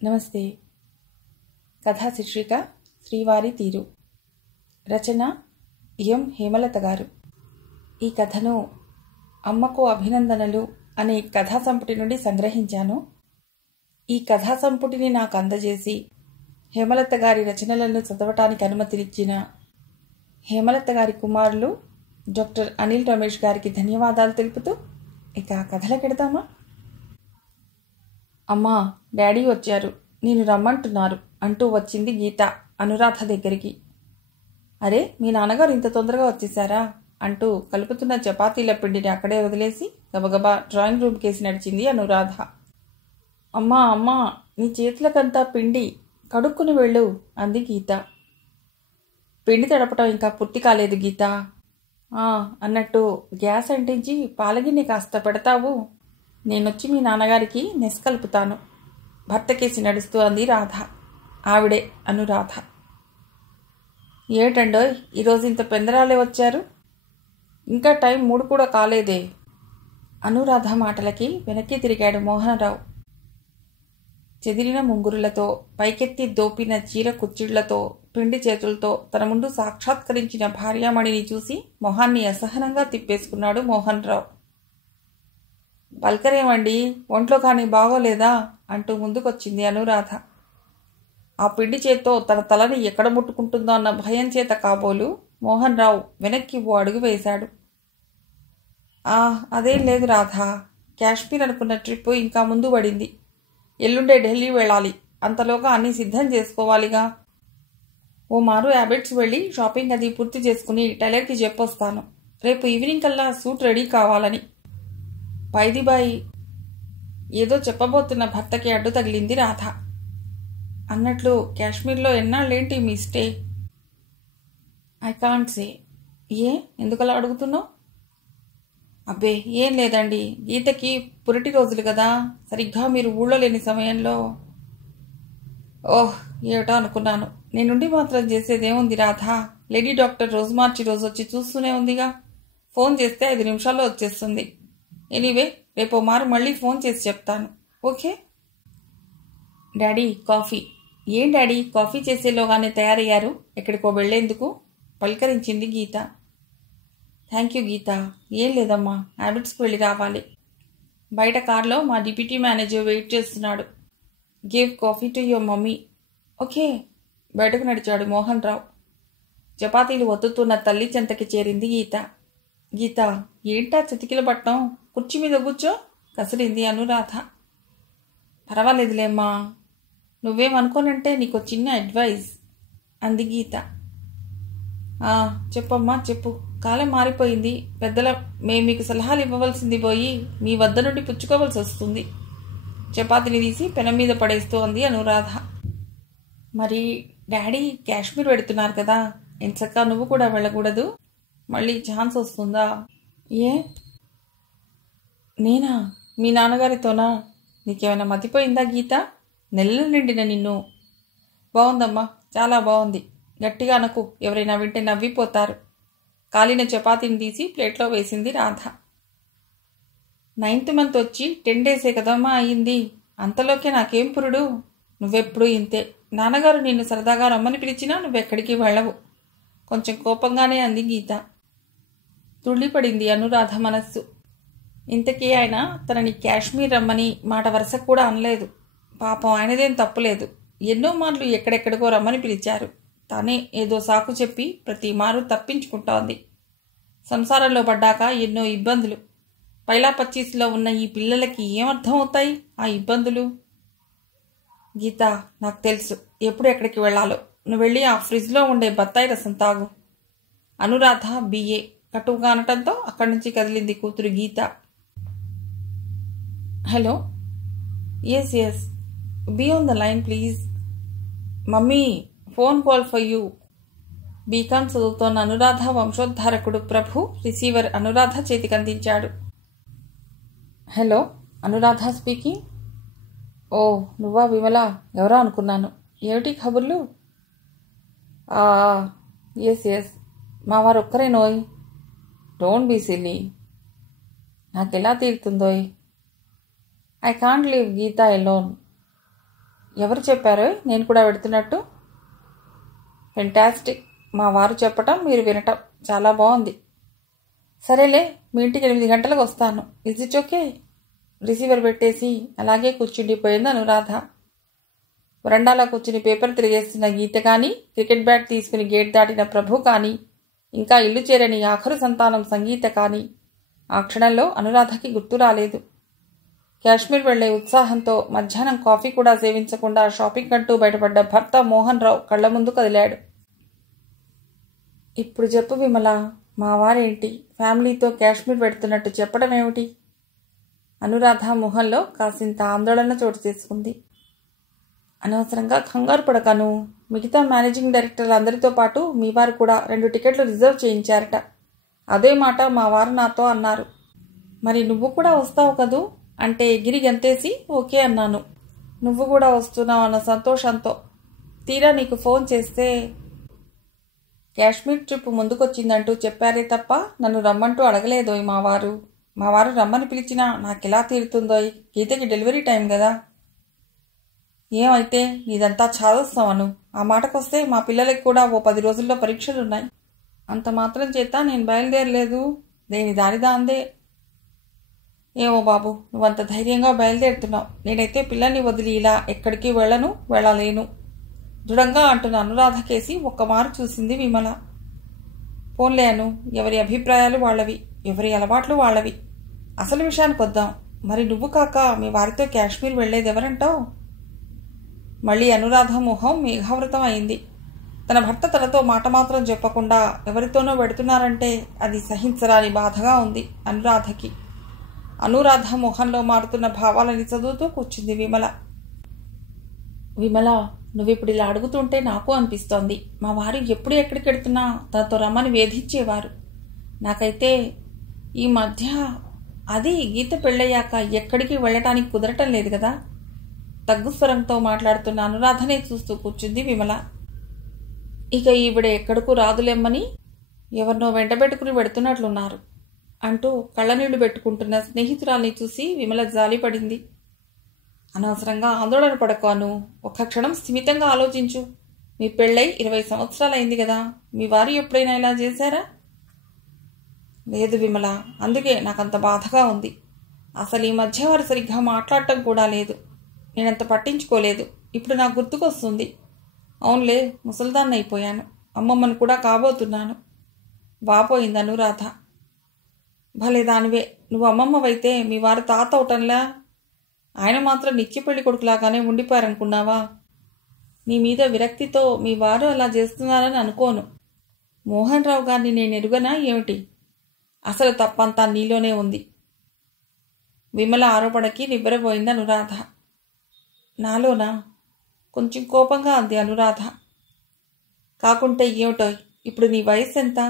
నమస్తే. కథా శీర్షిక శ్రీవారి తీరు. రచన ఎం హేమలత గారు. ఈ కథను అమ్మకు అభినందనలు అనే కథా సంపుటి నుండి సంగ్రహించాను. ఈ కథా సంపుటిని నాకు అందజేసి హేమలత గారి రచనలను చదవటానికి అనుమతినిచ్చిన హేమలత గారి కుమారులు డాక్టర్ అనిల్ రమేష్ గారికి ధన్యవాదాలు తెలుపుతూ ఇక కథలకెడతామా? అమ్మా, డాడీ వచ్చారు, నేను రమ్మంటున్నారు అంటూ వచ్చింది గీత అనురాధ దగ్గరికి. అరే, మీ నాన్నగారు ఇంత తొందరగా వచ్చేసారా అంటూ కలుపుతున్న చపాతీల పిండిని అక్కడే వదిలేసి గబగబా డ్రాయింగ్ రూమ్ కేసి నడిచింది అనురాధ. అమ్మా అమ్మా, నీ చేతులకంతా పిండి, కడుక్కుని వెళ్ళు అంది గీత. పిండి తడపటం ఇంకా పూర్తి కాలేదు గీత. అన్నట్టు గ్యాస్ అంటించి పాలగిన్ని కాస్త పెడతావు, నేనొచ్చి మీ నాన్నగారికి నెస్ కలుపుతాను భర్తకేసి నడుస్తూ అంది రాధ. ఆవిడే అనురాధ. ఏటండోయ్, ఈరోజు ఇంత పెందరాలే వచ్చారు, ఇంకా టైం 3 కూడా కాలేదే. అనురాధ మాటలకి వెనక్కి తిరిగాడు మోహనరావు. చెదిరిన ముంగురులతో, పైకెత్తి దోపిన చీర కుచ్చిళ్లతో, పిండి చేతులతో తన ముందు సాక్షాత్కరించిన భార్యామణిని చూసి మొహాన్ని అసహనంగా తిప్పేసుకున్నాడు మోహన్ రావు. పల్కరేమండి, ఒంట్లో కానీ బాగోలేదా అంటూ ముందుకొచ్చింది అనురాధ. ఆ పిండి చేత్తో తన తలని ఎక్కడ ముట్టుకుంటుందో అన్న భయం చేత కాబోలు మోహన్ రావు వెనక్కి ఓ అడుగు వేశాడు. అదేం లేదు రాధ, కాశ్మీర్ అనుకున్న ట్రిప్ ఇంకా ముందు పడింది. ఎల్లుండే ఢిల్లీ వెళ్ళాలి, అంతలోగా అన్నీ సిద్ధం చేసుకోవాలిగా. ఓ మారు హ్యాబిట్స్ వెళ్ళి షాపింగ్ అది పూర్తి చేసుకుని టైలర్కి చెప్పొస్తాను. రేపు ఈవినింగ్ కల్లా సూట్ రెడీ కావాలని. పైదిబాయి ఏదో చెప్పబోతున్న భర్తకి అడ్డు తగిలింది రాధ. అన్నట్లు కాశ్మీర్లో ఎన్నాళ్ళేంటి మీ స్టే? I can't say. ఎందుకలా అడుగుతున్నావు? అబ్బే ఏం లేదండి, గీతకి పురిటి రోజులు కదా, సరిగ్గా మీరు ఊళ్ళో లేని సమయంలో. ఏమిటో అనుకున్నాను. నేనుండి మాత్రం చేసేదేముంది రాధ, లేడీ డాక్టర్ రోజు మార్చి రోజు వచ్చి చూస్తూనే ఉందిగా. ఫోన్ చేస్తే 5 నిమిషాల్లో వచ్చేస్తుంది. ఎనీవే, రేపు మారు మళ్ళీ ఫోన్ చేసి చెప్తాను, ఓకే? Daddy coffee. ఏం డాడీ, కాఫీ చేసేలోగానే తయారయ్యారు, ఎక్కడికో వెళ్లేందుకు పలకరించింది గీత. థ్యాంక్ యూ గీత. ఏం లేదమ్మా, హ్యాబిట్స్కి వెళ్ళి రావాలి. బయట కార్లో మా డిప్యూటీ మేనేజర్ వెయిట్ చేస్తున్నాడు. Give coffee to your mummy, okay? బయటకు నడిచాడు మోహన్ రావు. చపాతీలు ఒత్తుతున్న తల్లి చెంతకి చేరింది గీత. గీత, ఏంటా చితికిల పట్టం, కుర్చీ మీద కూర్చో కసిరింది అనురాధ. పర్వాలేదులేమ్మా, నువ్వేమనుకోనంటే నీకు చిన్న అడ్వైజ్ అంది గీత. చెప్పమ్మా చెప్పు, కాలం మారిపోయింది, పెద్దల మేము మీకు సలహాలు ఇవ్వవలసింది పోయి మీ వద్ద నుండి పుచ్చుకోవలసి వస్తుంది. చపాతీని తీసి పెనం మీద పడేస్తూ అంది అనురాధ. మరి డాడీ కాశ్మీర్ వెడుతున్నారు కదా, ఎంచక్కా నువ్వు కూడా వెళ్ళకూడదు? మళ్ళీ ఛాన్స్ వస్తుందా? నేనా? మీ నాన్నగారితోనా? నీకేమైనా మతిపోయిందా గీత? నెలలు నిండిన నిన్ను. బాగుందమ్మా, చాలా బాగుంది. గట్టిగా అనకు, ఎవరైనా వింటే నవ్విపోతారు. కాలిన చపాతీని తీసి ప్లేట్లో వేసింది రాధ. 9th మంత్ వచ్చి 10 డేసే కదమ్మా అయ్యింది, అంతలోకే నాకేం పురుడు. నువ్వెప్పుడు ఇంతే. నాన్నగారు నిన్ను సరదాగా రమ్మని పిలిచినా నువ్వెక్కడికి వెళ్ళవు. కొంచెం కోపంగానే అంది గీత. తుళ్ళిపడింది అనురాధ మనస్సు. ఇంతకీ ఆయన తనని కాశ్మీర్ రమ్మని మాట వరుస కూడా అనలేదు. పాపం ఆయనదేం తప్పులేదు. ఎన్నో మార్లు ఎక్కడెక్కడికో రమ్మని పిలిచారు. తానే ఏదో సాకు చెప్పి ప్రతి మారు తప్పించుకుంటోంది. సంసారంలో పడ్డాక ఎన్నో ఇబ్బందులు. పైలా 25లో ఉన్న ఈ పిల్లలకి ఏమర్థం అవుతాయి ఆ ఇబ్బందులు? గీత, నాకు తెలుసు ఎప్పుడు ఎక్కడికి వెళ్ళాలో. నువ్వు వెళ్ళి ఆ ఫ్రిడ్జ్లో ఉండే బత్తాయి రసం తాగు. అనురాధ BA కటువుగా అనటంతో అక్కడి నుంచి కదిలింది కూతురు Geetha. Hello, yes be on the line please. Mummy, phone call for you. B Com చదువుతోన్న అనురాధ వంశోద్ధారకుడు ప్రభు రిసీవర్ అనురాధ చేతికి అందించాడు. Hello, Anuradha speaking. నువ్వా విమలా? ఎవరా అనుకున్నాను. ఏమిటి కబుర్లు? ఎస్ మా వారు ఒక్కరే నోయ్. Don't be silly. నాకెలా తీరుతుందోయ్. I can't leave Geetha alone. ఎవరు చెప్పారో నేను కూడా వెడుతున్నట్టు? ఫెంటాస్టిక్. మా వారు చెప్పటం మీరు వినటం చాలా బాగుంది. సరేలే, మీ ఇంటికి 8 గంటలకు వస్తాను. Is it okay? రిసీవర్ పెట్టేసి అలాగే కూర్చుండిపోయింది అనురాధ. వరండాలో కూర్చుని పేపర్ తిరిగేస్తున్న గీత కానీ, క్రికెట్ బ్యాట్ తీసుకుని గేట్ దాటిన ప్రభు కానీ, ఇంకా ఇల్లు చేరని ఆఖరు సంతానం సంగీత కానీ ఆ క్షణంలో అనురాధకి గుర్తు రాలేదు. కాశ్మీర్ వెళ్లే ఉత్సాహంతో మధ్యాహ్నం కాఫీ కూడా సేవించకుండా షాపింగ్ అంటూ బయటపడ్డ భర్త మోహన్ రావు కళ్ల ముందు కదిలాడు. ఇప్పుడు చెప్పు విమల, మా వారేంటి ఫ్యామిలీతో కాశ్మీర్ పెడుతున్నట్టు చెప్పడం ఏమిటి? అనురాధ మొహంలో కాసింత ఆందోళన చోటు చేసుకుంది. అనవసరంగా కంగారు పడకను. మిగతా మేనేజింగ్ డైరెక్టర్లు అందరితో పాటు మీ వారు కూడా 2 టికెట్లు రిజర్వ్ చేయించారట. అదే మాట మా వారు నాతో అన్నారు. మరి నువ్వు కూడా వస్తావు కదూ అంటే ఎగిరి గంతేసి ఓకే అన్నాను. నువ్వు కూడా వస్తున్నావు అన్న సంతోషంతో. తీరా నీకు ఫోన్ చేస్తే కాశ్మీర్ ట్రిప్ ముందుకొచ్చిందంటూ చెప్పారే తప్ప నన్ను రమ్మంటూ అడగలేదోయ్ మా వారు. మా వారు రమ్మని పిలిచినా నాకెలా తీరుతుందోయ్? గీతకి డెలివరీ టైం కదా. ఏమైతే నీదంతా చాదస్తావను. ఆ మాటకొస్తే మా పిల్లలకి కూడా ఓ 10 రోజుల్లో పరీక్షలున్నాయి. అంత మాత్రం చేత నేను బయలుదేరలేదు. దేని దారిదా అందే. ఏమో బాబు, నువ్వంత ధైర్యంగా బయలుదేరుతున్నావు. నేనైతే పిల్లల్ని వదిలి ఇలా ఎక్కడికి వెళ్ళలేను దృఢంగా అంటున్న అనురాధ కేసి ఒక్కమారు చూసింది విమల. పోన్లే అను, ఎవరి అభిప్రాయాలు వాళ్ళవి, ఎవరి అలవాట్లు వాళ్ళవి. అసలు విషయానికి వద్దాం. మరి నువ్వు కాక మీ వారితో కాశ్మీర్ వెళ్లేదెవరంటావు? మళ్ళీ అనురాధ మొహం మేఘావృతం అయింది. తన భర్త తనతో మాట మాత్రం చెప్పకుండా ఎవరితోనో పెడుతున్నారంటే అది సహించరాని బాధగా ఉంది అనురాధకి. అనురాధ మొహంలో మారుతున్న భావాలని చదువుతూ కూర్చుంది విమల. విమల, నువ్విప్పుడు ఇలా అడుగుతుంటే నాకు అనిపిస్తోంది. మా వారు ఎప్పుడు ఎక్కడికి వెడుతున్నా తనతో రమ్మని వేధించేవారు. నాకైతే ఈ మధ్య అది గీత పెళ్ళయ్యాక ఎక్కడికి వెళ్ళటానికి కుదరటం లేదు కదా. తగ్గుస్వరంతో మాట్లాడుతున్న అనురాధనే చూస్తూ కూర్చుంది విమల. ఇక ఈవిడ ఎక్కడకు రాదులేమ్మని ఎవరినో వెంటబెట్టుకుని వెడుతున్నట్లున్నారు అంటూ కళ్ళనీళ్లు పెట్టుకుంటున్న స్నేహితురాల్ని చూసి విమల జాలిపడింది. అనవసరంగా ఆందోళన పడకాను. ఒక్క క్షణం స్థిమితంగా ఆలోచించు. మీ పెళ్ళై 20 సంవత్సరాలైంది కదా. మీ వారు ఎప్పుడైనా ఇలా చేశారా? లేదు విమల, అందుకే నాకంత బాధగా ఉంది. అసలు ఈ మధ్య వారు సరిగ్గా మాట్లాడటం కూడా లేదు. నేనంత పట్టించుకోలేదు. ఇప్పుడు నాకు గుర్తుకొస్తుంది. అవునులే, ముసల్దాన్ని అయిపోయాను. అమ్మమ్మను కూడా కాబోతున్నాను. వాపోయింది అనురాధ. భలే దానివే. నువ్వు అమ్మమ్మవైతే మీ వారు తాత అవటంలా? ఆయన మాత్రం నిత్య పెళ్లి కొడుకులాగానే ఉండిపోయారనుకున్నావా? నీ మీద విరక్తితో మీ వారు అలా చేస్తున్నారని అనుకోను. మోహన్ రావు గారిని నేను ఎరుగనా ఏమిటి? అసలు తప్పంతా నీలోనే ఉంది. విమల ఆరోపణకి నివ్వెరపోయింది అనురాధ. నాలోనా? కొంచెం కోపంగా అంది అనురాధ. కాకుంటే ఏమిటో, ఇప్పుడు నీ వయసు ఎంత?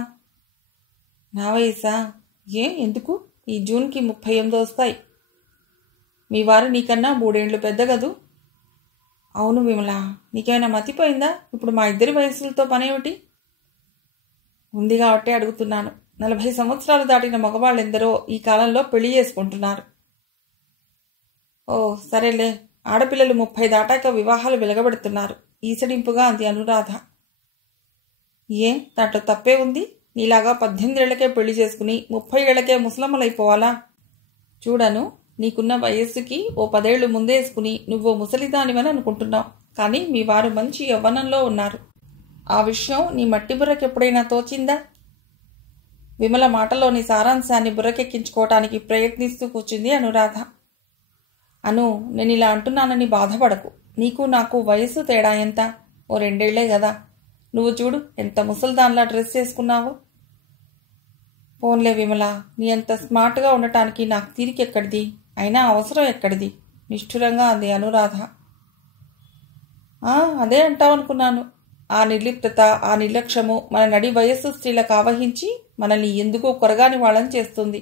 నా వయసా? ఎందుకు? ఈ జూన్కి 38 వస్తాయి. మీ వారు నీకన్నా 3 ఏళ్ళు పెద్ద కదూ. అవును విమల, నీకేమైనా మతిపోయిందా? ఇప్పుడు మా ఇద్దరి వయసులతో పనేమిటి? ఉంది కాబట్టి అడుగుతున్నాను. 40 సంవత్సరాలు దాటిన మగవాళ్ళెందరో ఈ కాలంలో పెళ్లి చేసుకుంటున్నారు. ఓ సరేలే, ఆడపిల్లలు 30 దాటాక వివాహాలు వెలగబెడుతున్నారు. ఈసడింపుగా అంది అనురాధ. దాంట్లో తప్పే ఉంది? నీలాగా 18 ఏళ్లకే పెళ్లి చేసుకుని 30 ఏళ్లకే ముసలమ్మలైపోవాలా? చూడను, నీకున్న వయస్సుకి ఓ 10 ఏళ్లు ముందేసుకుని నువ్వు ముసలిదానివని అనుకుంటున్నావు. కానీ మీ వారు మంచి యవ్వనంలో ఉన్నారు. ఆ విషయం నీ మట్టి బుర్రకి ఎప్పుడైనా తోచిందా? విమల మాటలోని సారాంశాన్ని బుర్రకెక్కించుకోవటానికి ప్రయత్నిస్తూ కూర్చుంది అనురాధ. అను, నేను ఇలా అంటున్నానని బాధపడకు. నీకు నాకు వయస్సు తేడా ఎంత? ఓ 2 ఏళ్లే కదా. నువ్వు చూడు ఎంత ముసల్దాన్లా డ్రెస్ చేసుకున్నావు. పోన్లే విమల, నీ అంత స్మార్ట్గా ఉండటానికి నాకు తీరికెక్కడిది? అయినా అవసరం ఎక్కడిది? నిష్ఠురంగా అంది అనురాధ. అదే అంటావనుకున్నాను. ఆ నిర్లిప్తత, ఆ నిర్లక్ష్యము మన నడి వయస్సు స్త్రీలకు ఆవహించి మనల్ని ఎందుకు కొరగాని వాళ్ళని చేస్తుంది.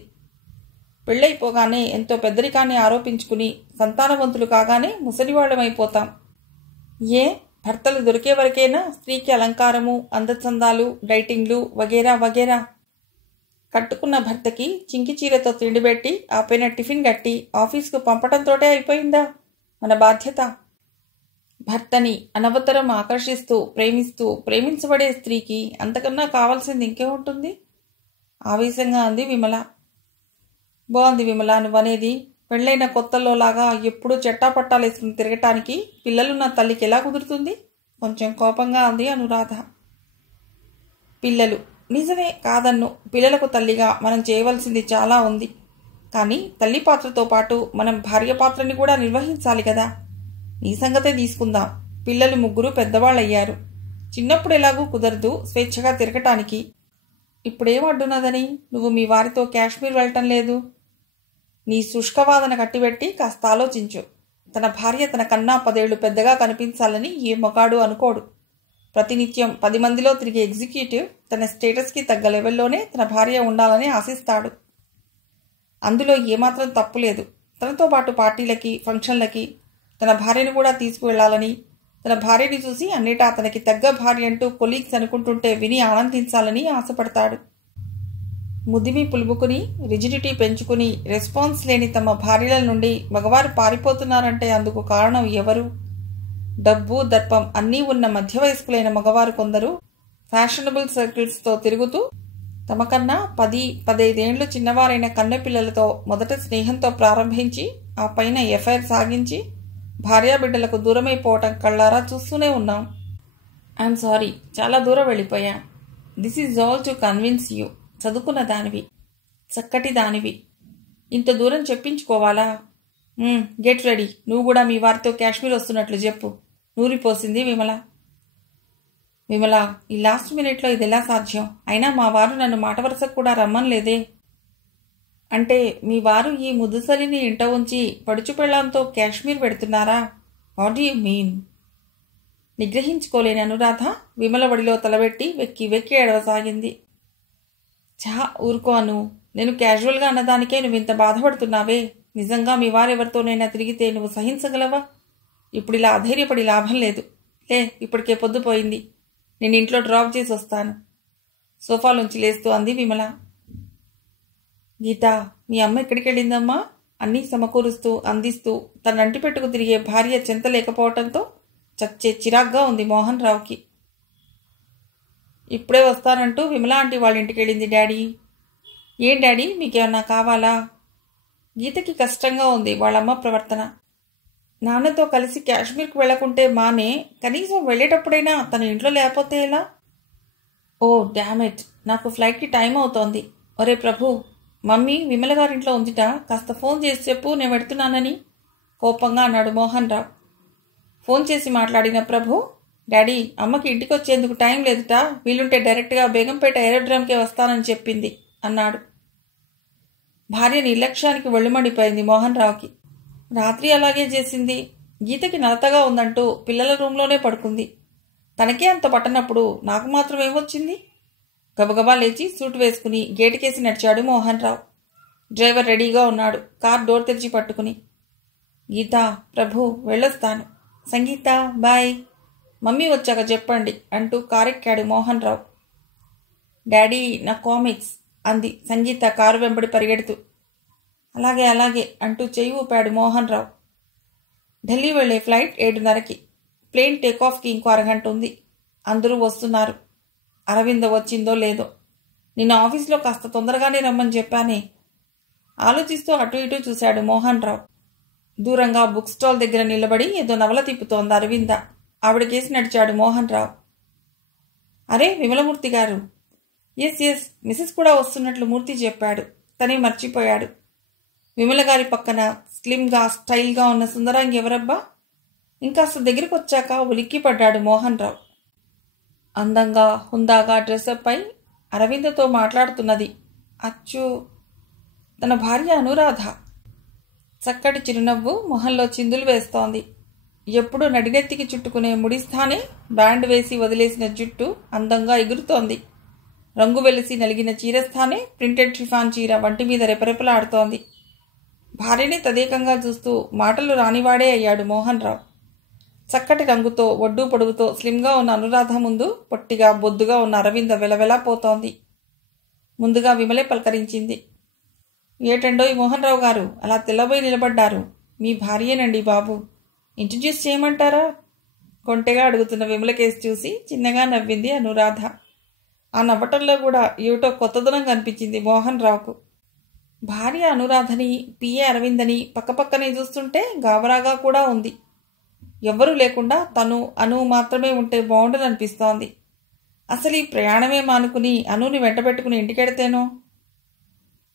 పెళ్ళైపోగానే ఎంతో పెద్దరికాన్ని ఆరోపించుకుని సంతానవంతులు కాగానే ముసలివాళ్లమైపోతాం. భర్తలు దొరికే వరకేనా స్త్రీకి అలంకారము, అందచందాలు, డైటింగ్లు వగేరా వగేరా. కట్టుకున్న భర్తకి చింకి చీరతో తిండిపెట్టి ఆపైన టిఫిన్ కట్టి ఆఫీస్కు పంపటంతోటే అయిపోయిందా మన బాధ్యత? భర్తని అనవతరం ఆకర్షిస్తూ ప్రేమించబడే స్త్రీకి అంతకన్నా కావాల్సింది ఇంకేముంటుంది? ఆవేశంగా అంది విమల. బాగుంది విమల నువ్వనేది. పెళ్ళైన కొత్తలోలాగా ఎప్పుడూ చెట్టాపట్టాలేసుకుని తిరగటానికి పిల్లలున్న తల్లికి ఎలా కుదురుతుంది? కొంచెం కోపంగా అంది అనురాధ. పిల్లలు నిజమే, కాదన్ను. పిల్లలకు తల్లిగా మనం చేయవలసింది చాలా ఉంది. కానీ తల్లి పాత్రతో పాటు మనం భార్య పాత్రని కూడా నిర్వహించాలి కదా. నీ సంగతే తీసుకుందాం. పిల్లలు 3 పెద్దవాళ్ళయ్యారు. చిన్నప్పుడు ఎలాగూ కుదరదు స్వేచ్ఛగా తిరగటానికి. ఇప్పుడేం అడ్డున్నదని నువ్వు మీ వారితో కాశ్మీర్ వెళ్ళటం లేదు? నీ శుష్కవాదన కట్టిబెట్టి కాస్త ఆలోచించు. తన భార్య తన కన్నా 10 ఏళ్లు పెద్దగా కనిపించాలని ఏ మొగాడు అనుకోడు. ప్రతినిత్యం 10 మందిలో తిరిగే ఎగ్జిక్యూటివ్ తన స్టేటస్కి తగ్గ లెవెల్లోనే తన భార్య ఉండాలని ఆశిస్తాడు. అందులో ఏమాత్రం తప్పు లేదు. తనతో పాటు పార్టీలకి, ఫంక్షన్లకి తన భార్యను కూడా తీసుకువెళ్లాలని, తన భార్యని చూసి అన్నిటా తనకి తగ్గ భార్య అంటూ కొలీగ్స్ అనుకుంటుంటే విని ఆనందించాలని ఆశపడతాడు. ముదిమి పులుముకుని, రిజిడిటీ పెంచుకుని, రెస్పాన్స్ లేని తమ భార్యల నుండి మగవారు పారిపోతున్నారంటే అందుకు కారణం ఎవరు? డబ్బు, దర్పం అన్నీ ఉన్న మధ్య వయస్కులైన మగవారు కొందరు ఫ్యాషనబుల్ సర్కిల్స్తో తిరుగుతూ తమకన్నా 10-15 ఏండ్లు చిన్నవారైన కన్నెపిల్లలతో మొదట స్నేహంతో ప్రారంభించి ఆ పైన ఎఫ్ఐఆర్ సాగించి భార్యాబిడ్డలకు దూరమైపోవటం కళ్ళారా చూస్తూనే ఉన్నాం. ఐఎమ్ సారీ, చాలా దూరం వెళ్ళిపోయాం. This is all to convince you. చదువుకున్న దానివి, చక్కటి దానివి, ఇంత దూరం చెప్పించుకోవాలా? Get ready. నువ్వు కూడా మీ వారితో కాశ్మీర్ వస్తున్నట్లు చెప్పు. నూరిపోసింది విమల. విమల, ఈ లాస్ట్ మినిట్లో ఇది ఎలా సాధ్యం? అయినా మా వారు నన్ను మాట వరుసకు కూడా రమ్మనలేదే. అంటే మీ వారు ఈ ముదుసలిని ఇంట ఉంచి పడుచు పెళ్లాంతో కాశ్మీర్ పెడుతున్నారా? What do you mean? నిగ్రహించుకోలేని అనురాధ విమల వడిలో తలబెట్టి వెక్కి వెక్కి ఏడవసాగింది. ఊరుకో అను. నేను క్యాజువల్గా అన్నదానికే నువ్వు ఇంత బాధపడుతున్నావే. నిజంగా మీ వారెవరితోనైనా తిరిగితే నువ్వు సహించగలవా? ఇప్పుడు ఇలా అధైర్యపడి లాభం లేదు. ఇప్పటికే పొద్దుపోయింది. నేను ఇంట్లో డ్రాప్ చేసి వస్తాను. సోఫాలోంచి లేస్తూ అంది విమల. గీత, మీ అమ్మ ఎక్కడికి వెళ్ళిందమ్మా? అన్నీ సమకూరుస్తూ అందిస్తూ తన అంటి పెట్టుకు తిరిగే భార్య చెంత లేకపోవటంతో చచ్చే చిరాగ్గా ఉంది మోహన్ రావుకి. ఇప్పుడే వస్తానంటూ విమల ఆంటీ వాళ్ళ ఇంటికి వెళ్ళింది డాడీ. ఏం డాడీ, మీకేమన్నా కావాలా? గీతకి కష్టంగా ఉంది వాళ్ళమ్మ ప్రవర్తన. నాన్నతో కలిసి కాశ్మీర్కి వెళ్లకుంటే మానే, కనీసం వెళ్ళేటప్పుడైనా తన ఇంట్లో లేకపోతే ఎలా? ఓ డామెట్, నాకు ఫ్లైట్కి టైం అవుతోంది. ఒరే ప్రభు, మమ్మీ విమల గారింట్లో ఉందిట, కాస్త ఫోన్ చేసి చెప్పు నేను పెడుతున్నానని కోపంగా అన్నాడు మోహన్ రావు. ఫోన్ చేసి మాట్లాడిన ప్రభు, డాడీ అమ్మకి ఇంటికి వచ్చేందుకు టైం లేదుట, వీలుంటే డైరెక్ట్గా బేగంపేట ఏరోడ్రమ్కే వస్తానని చెప్పింది అన్నాడు. భార్య నిర్లక్ష్యానికి ఒళ్ళుమండిపోయింది మోహన్ రావుకి. రాత్రి అలాగే చేసింది. గీతకి నలతగా ఉందంటూ పిల్లల రూంలోనే పడుకుంది. తనకే అంత పట్టనప్పుడు నాకు మాత్రం ఏమొచ్చింది? గబగబా లేచి సూట్ వేసుకుని గేటుకేసి నడిచాడు మోహన్ రావు. డ్రైవర్ రెడీగా ఉన్నాడు కార్ డోర్ తెరిచి పట్టుకుని. గీత, ప్రభు వెళ్ళొస్తాను. సంగీత బాయ్, మమ్మీ వచ్చాక చెప్పండి అంటూ కారెక్కాడు మోహన్ రావు. డాడీ నా కామిక్స్ అంది సంగీత కారు వెంబడి పరిగెడుతూ. అలాగే అలాగే అంటూ చెయ్యి ఊపాడు మోహన్ రావు. ఢిల్లీ వెళ్లే ఫ్లైట్ 7:30కి. ప్లేన్ టేకాఫ్కి ఇంకో అరగంట ఉంది. అందరూ వస్తున్నారు. అరవింద వచ్చిందో లేదో. నిన్న ఆఫీస్లో కాస్త తొందరగానే రమ్మని చెప్పానే. ఆలోచిస్తూ అటు ఇటు చూశాడు మోహన్ రావు. దూరంగా బుక్ స్టాల్ దగ్గర నిలబడి ఏదో నవల తిప్పుతోంది అరవింద. ఆవిడకేసి నడిచాడు మోహన్ రావు. అరే విమలమూర్తి గారు. ఎస్ మిసెస్ కూడా వస్తున్నట్లు మూర్తి చెప్పాడు. తనే మర్చిపోయాడు. విమల గారి పక్కన స్లిమ్గా స్టైల్గా ఉన్న సుందరాంగి ఎవరబ్బా? ఇంకాస్త దగ్గరికి వచ్చాక ఉలిక్కి పడ్డాడు మోహన్ రావు. అందంగా హుందాగా డ్రెస్అప్ అయి అరవిందతో మాట్లాడుతున్నది అచ్చు తన భార్య అనురాధ. చక్కటి చిరునవ్వు మొహంలో చిందులు వేస్తోంది. ఎప్పుడు నడినెత్తికి చుట్టుకునే ముడిస్థానే బ్యాండ్ వేసి వదిలేసిన జుట్టు అందంగా ఎగురుతోంది. రంగు వెలిసి నలిగిన చీరస్థానే ప్రింటెడ్ షిఫాన్ చీర వంటి మీద రెపరెపలాడుతోంది. భార్యని తదేకంగా చూస్తూ మాటలు రానివాడే అయ్యాడు మోహన్ రావు. చక్కటి రంగుతో ఒడ్డు పొడుగుతో స్లిమ్గా ఉన్న అనురాధ ముందు పొట్టిగా బొద్దుగా ఉన్న అరవింద వెలవెలా పోతోంది. ముందుగా విమలే పలకరించింది. ఏటండోయ్ మోహన్ రావు గారు, అలా తెల్లబోయి నిలబడ్డారు? మీ భార్యేనండి బాబు. ఇంట్రడ్యూస్ చేయమంటారా? కొంటెగా అడుగుతున్న విమల కేసు చూసి చిన్నగా నవ్వింది అనురాధ. ఆ నవ్వటంలో కూడా ఏమిటో కొత్తదనం కనిపించింది మోహన్ రావుకు. భార్య అనురాధని, పిఏ అరవిందని పక్కపక్కనే చూస్తుంటే గాబరాగా కూడా ఉంది. ఎవ్వరూ లేకుండా తను అను మాత్రమే ఉంటే బాగుండదనిపిస్తోంది. అసలు ఈ ప్రయాణమే మానుకుని అనుని వెంటబెట్టుకుని ఇంటికెడితేనో.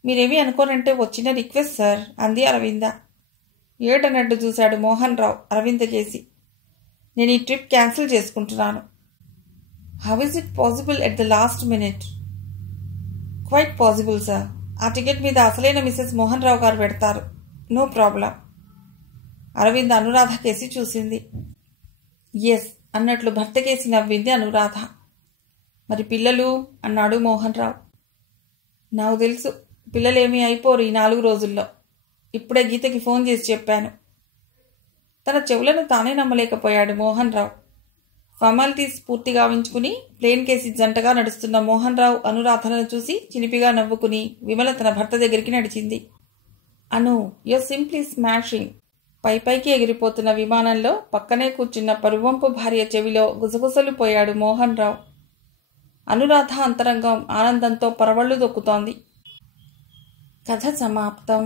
మీరేమీ అనుకోనంటే వచ్చిన రిక్వెస్ట్ సార్ అంది అరవింద. ఏటన్నట్టు చూశాడు మోహన్ రావు అరవింద కేసి. నేను ఈ ట్రిప్ క్యాన్సిల్ చేసుకుంటున్నాను. How is it possible at the last minute? Quite possible sir. ఆ టికెట్ మీద అసలైన మిస్సెస్ మోహన్ రావు గారు పెడతారు. No problem. అరవింద్ అనురాధ కేసి చూసింది. ఎస్ అన్నట్లు భర్త కేసి నవ్వింది అనురాధ. మరి పిల్లలు అన్నాడు మోహన్ రావు. నాకు తెలుసు పిల్లలేమీ అయిపోరు ఈ 4 రోజుల్లో. ఇప్పుడే గీతకి ఫోన్ చేసి చెప్పాను. తన చెవులను తానే నమ్మలేకపోయాడు మోహన్ రావు. ఫార్మాలిటీస్ పూర్తి గావించుకుని ప్లేన్ కేసి జంటగా నడుస్తున్న మోహన్ రావు అనురాధలను చూసి చిలిపిగా నవ్వుకుని విమల తన భర్త దగ్గరికి నడిచింది. అను, యూర్ సింప్లీ స్మాషింగ్. పైపైకి ఎగిరిపోతున్న విమానంలో పక్కనే కూర్చున్న పరువంపు భార్య చెవిలో గుసగుసలు పోయాడు మోహన్ రావు. అనురాధ అంతరంగం ఆనందంతో పరవళ్లు దొక్కుతోంది. కథ సమాప్తం.